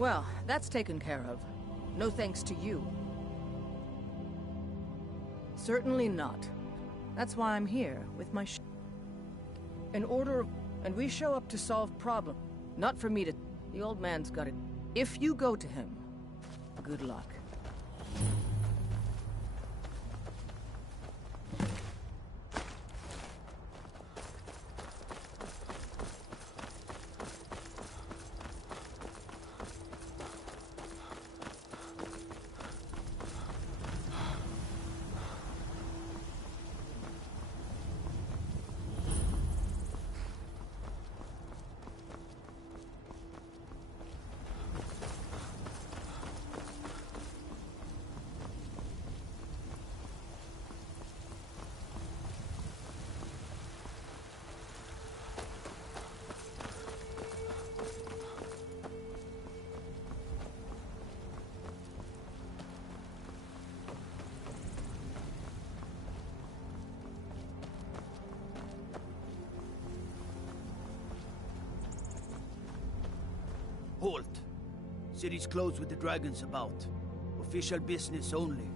Well, that's taken care of. No thanks to you. Certainly not. That's why I'm here, with my in order, and we show up to solve problems. Not for me to... The old man's got it. If you go to him, good luck. Halt! City's closed with the dragons about. Official business only.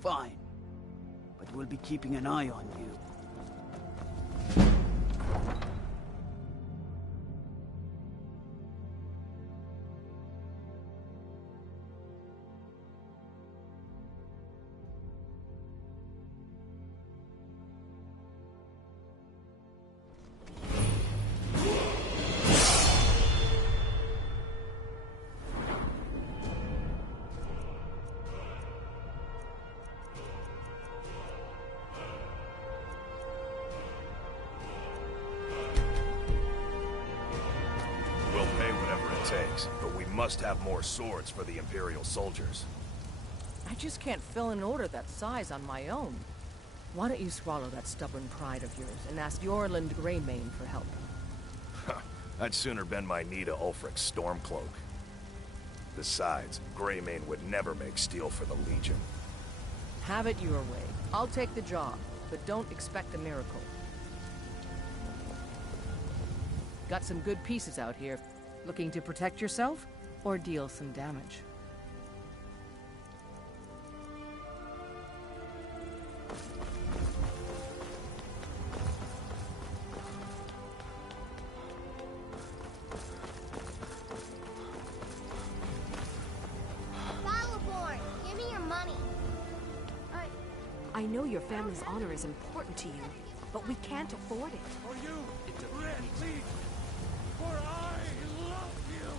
Fine. But we'll be keeping an eye on you. But we must have more swords for the Imperial soldiers. I just can't fill an order that size on my own. Why don't you swallow that stubborn pride of yours and ask Yorland Greymane for help? I'd sooner bend my knee to Ulfric's Stormcloak. Besides, Greymane would never make steel for the Legion. Have it your way. I'll take the job, but don't expect a miracle. Got some good pieces out here. Looking to protect yourself, or deal some damage? Battleborn, give me your money. I know your family's honor is important to you, but we can't afford it. For you, Red Legion, for I love you.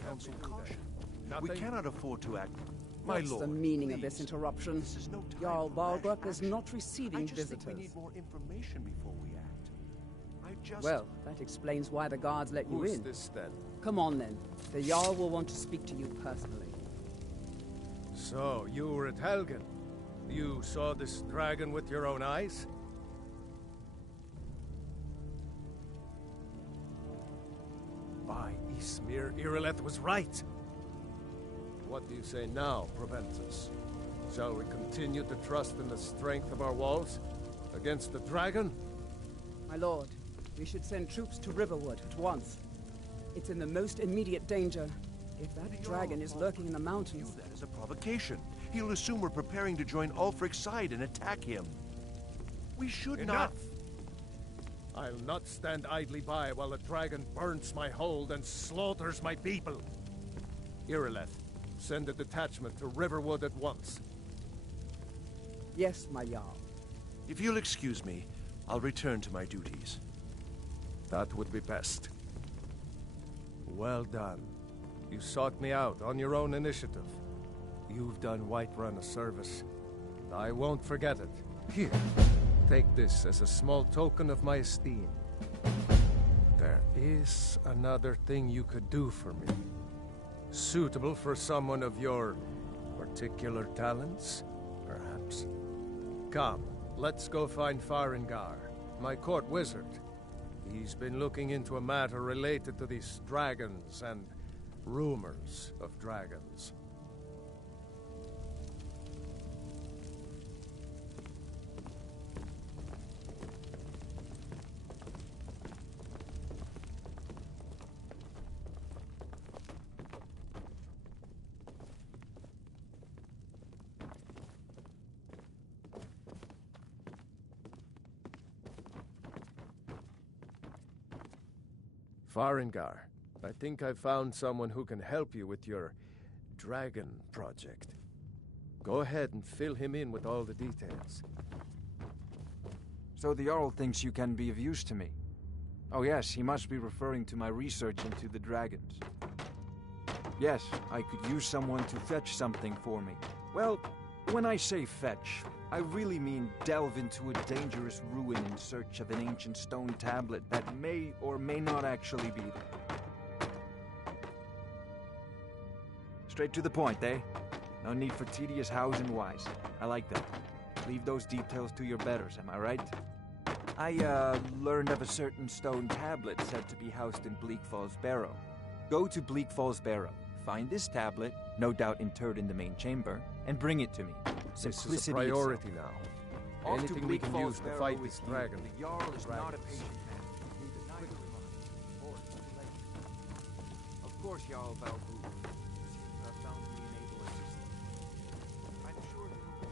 Council caution. We cannot afford to act. My What's lord, the meaning of please. this interruption? This is no time Jarl for rash Balgruuf is action. not receiving I just visitors. think we need more information before we act. I just... Well, that explains why the guards let you Who's in. this then? Come on then. The Jarl will want to speak to you personally. So, you were at Helgen. You saw this dragon with your own eyes? By Ysmir, Irileth was right. What do you say now, Proventus? Shall we continue to trust in the strength of our walls against the dragon? My lord, we should send troops to Riverwood at once. It's in the most immediate danger. If that dragon is lurking in the mountains... View that as a provocation. He'll assume we're preparing to join Ulfric's side and attack him. We should Enough! not... I'll not stand idly by while the dragon burns my hold and slaughters my people. Irileth, send a detachment to Riverwood at once. Yes, my Jarl. If you'll excuse me, I'll return to my duties. That would be best. Well done. You sought me out on your own initiative. You've done Whiterun a service, and I won't forget it. Here, take this as a small token of my esteem. There is another thing you could do for me. Suitable for someone of your particular talents, perhaps? Come, let's go find Farengar, my court wizard. He's been looking into a matter related to these dragons and rumors of dragons. Farengar, I think I found someone who can help you with your dragon project. Go ahead and fill him in with all the details. So the Jarl thinks you can be of use to me. Oh yes, he must be referring to my research into the dragons. Yes, I could use someone to fetch something for me. Well, when I say fetch, I really mean delve into a dangerous ruin in search of an ancient stone tablet that may or may not actually be there. Straight to the point, eh? No need for tedious hows and whys. I like that. Leave those details to your betters, am I right? I, learned of a certain stone tablet said to be housed in Bleak Falls Barrow. Go to Bleak Falls Barrow, find this tablet, no doubt interred in the main chamber, and bring it to me. This is a priority now. Off to Anything we Bleak can Falls use to Barrow fight with this you. dragon. The Jarl is not a Dragons. patient man. Neither of us. Of course, Jarl Valbu. Found me an able assistant. I'm sure he will be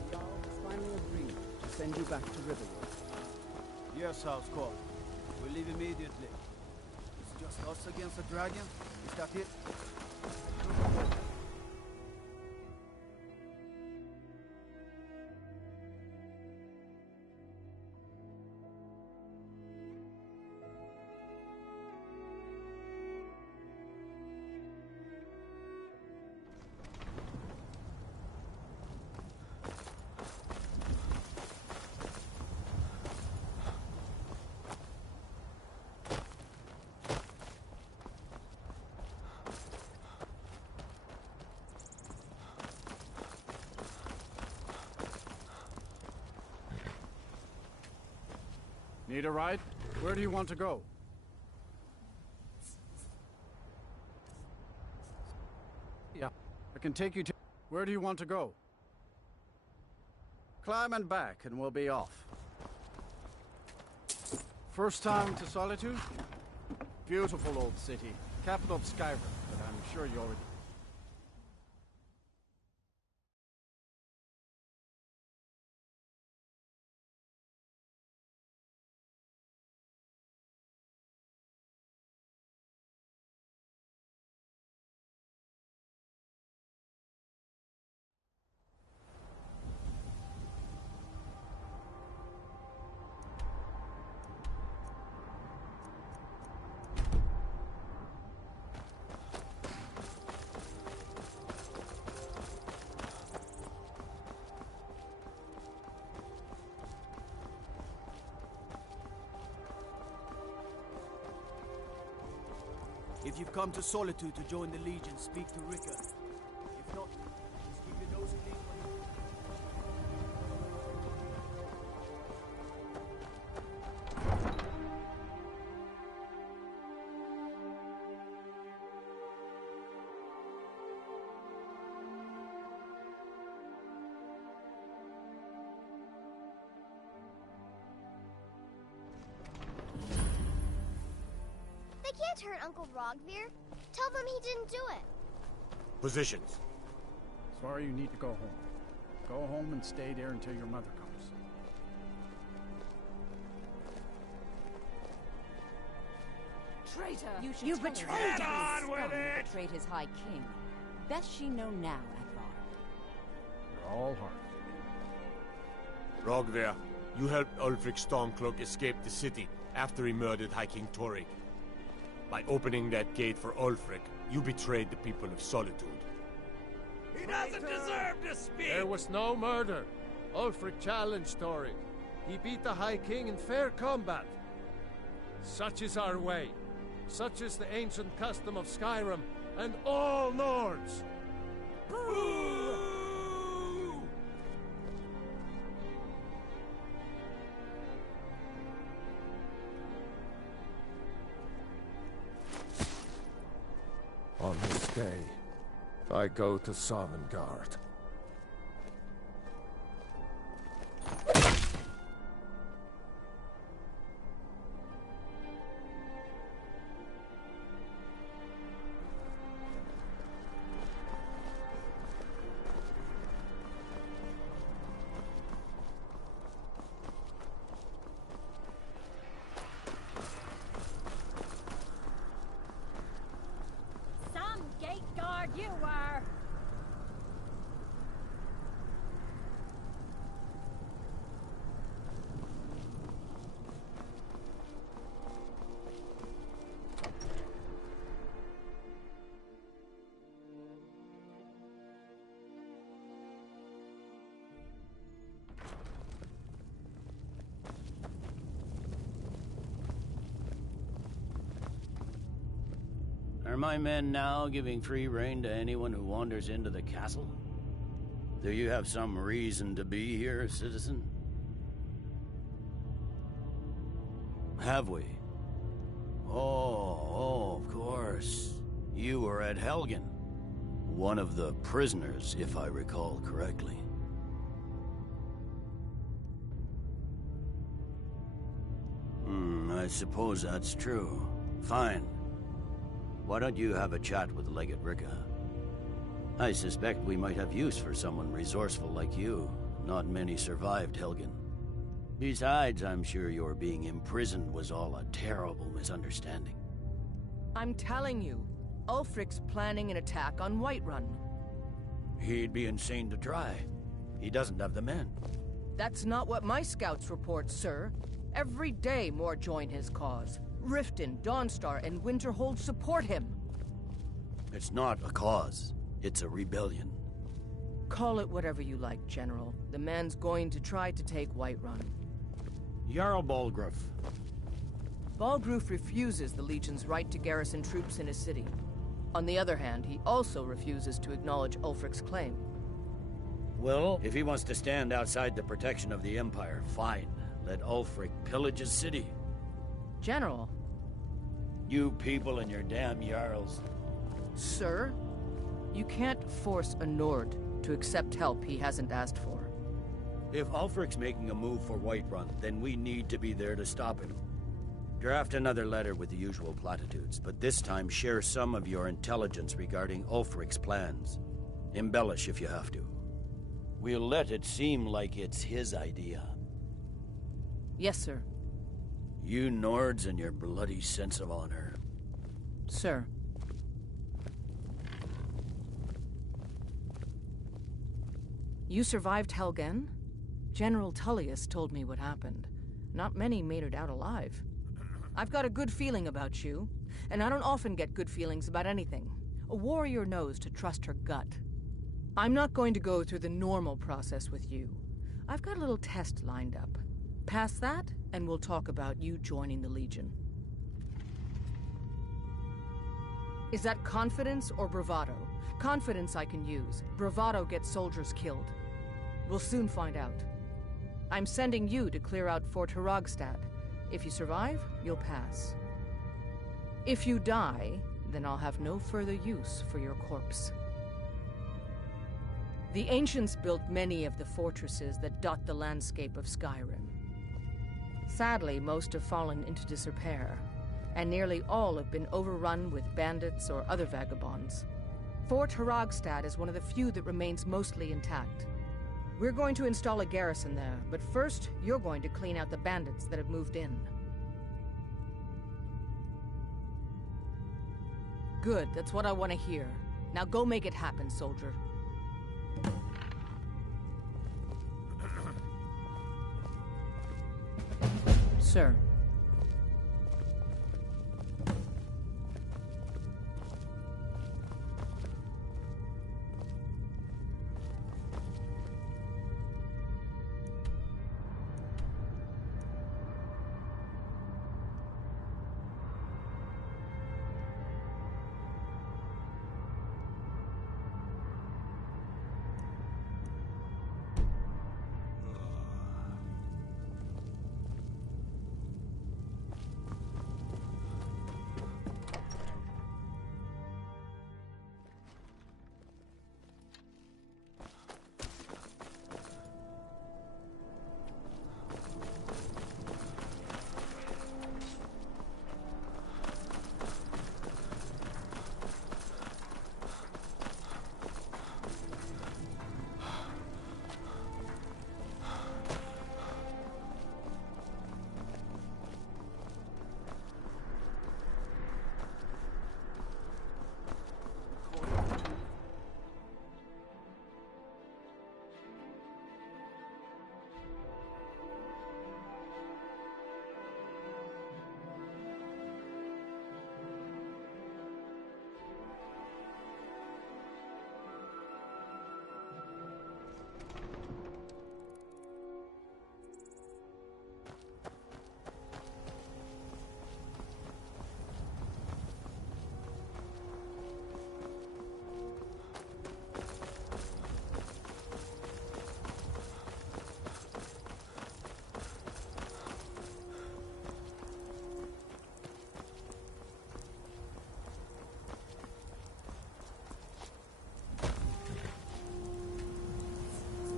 The Jarl has finally agreed to send you back to Riverwood. Yes, House Court. We'll leave immediately. It's just us against the dragon? Is that it? Need a ride? Where do you want to go? Yeah, I can take you to... Where do you want to go? Climb and back and we'll be off. First time to Solitude? Beautiful old city. Capital of Skyrim, but I'm sure you already... If you've come to Solitude to join the Legion, speak to Ricker. If not, just keep your nose clean. They can't hurt Uncle Rogvir. Tell them he didn't do it. Positions. Sorry you need to go home. Go home and stay there until your mother comes. Traitor! You betrayed him! Get on with it! Betrayed his High King. Best she know now, Advar. You're all heart. Rogver, you helped Ulfric Stormcloak escape the city after he murdered High King Torrik. By opening that gate for Ulfric, you betrayed the people of Solitude. He doesn't deserve to speak! There was no murder. Ulfric challenged Torrik. He beat the High King in fair combat. Such is our way. Such is the ancient custom of Skyrim and all Nords. Boo! On this day, I go to Sovngarde. You were! Are my men now giving free rein to anyone who wanders into the castle? Do you have some reason to be here, citizen? Have we? Oh, of course. You were at Helgen. One of the prisoners, if I recall correctly. I suppose that's true. Fine. Why don't you have a chat with Legate Ricka? I suspect we might have use for someone resourceful like you. Not many survived Helgen. Besides, I'm sure your being imprisoned was all a terrible misunderstanding. I'm telling you, Ulfric's planning an attack on Whiterun. He'd be insane to try. He doesn't have the men. That's not what my scouts report, sir. Every day more join his cause. Riften, Dawnstar, and Winterhold support him. It's not a cause. It's a rebellion. Call it whatever you like, General. The man's going to try to take Whiterun. Jarl Balgruuf. Balgruuf refuses the Legion's right to garrison troops in his city. On the other hand, he also refuses to acknowledge Ulfric's claim. Well, if he wants to stand outside the protection of the Empire, fine. Let Ulfric pillage his city. General. You people and your damn Jarls. Sir, you can't force a Nord to accept help he hasn't asked for. If Ulfric's making a move for Whiterun, then we need to be there to stop him. Draft another letter with the usual platitudes, but this time share some of your intelligence regarding Ulfric's plans. Embellish if you have to. We'll let it seem like it's his idea. Yes, sir. You Nords and your bloody sense of honor. Sir. You survived Helgen? General Tullius told me what happened. Not many made it out alive. I've got a good feeling about you, and I don't often get good feelings about anything. A warrior knows to trust her gut. I'm not going to go through the normal process with you. I've got a little test lined up. Pass that, and we'll talk about you joining the Legion. Is that confidence or bravado? Confidence I can use. Bravado gets soldiers killed. We'll soon find out. I'm sending you to clear out Fort Hrogstad. If you survive, you'll pass. If you die, then I'll have no further use for your corpse. The ancients built many of the fortresses that dot the landscape of Skyrim. Sadly, most have fallen into disrepair, and nearly all have been overrun with bandits or other vagabonds. Fort Hrogstad is one of the few that remains mostly intact. We're going to install a garrison there, but first, you're going to clean out the bandits that have moved in. Good, that's what I want to hear. Now go make it happen, soldier. Sir.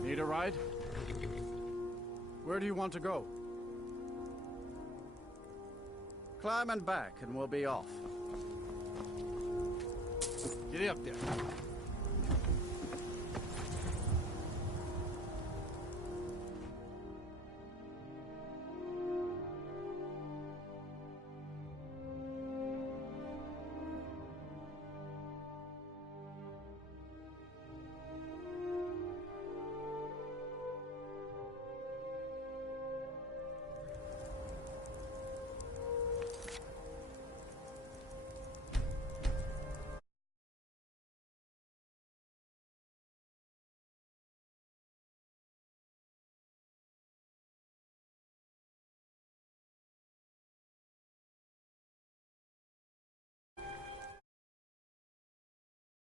Need a ride? Where do you want to go? Climb and back, and we'll be off. Get up there.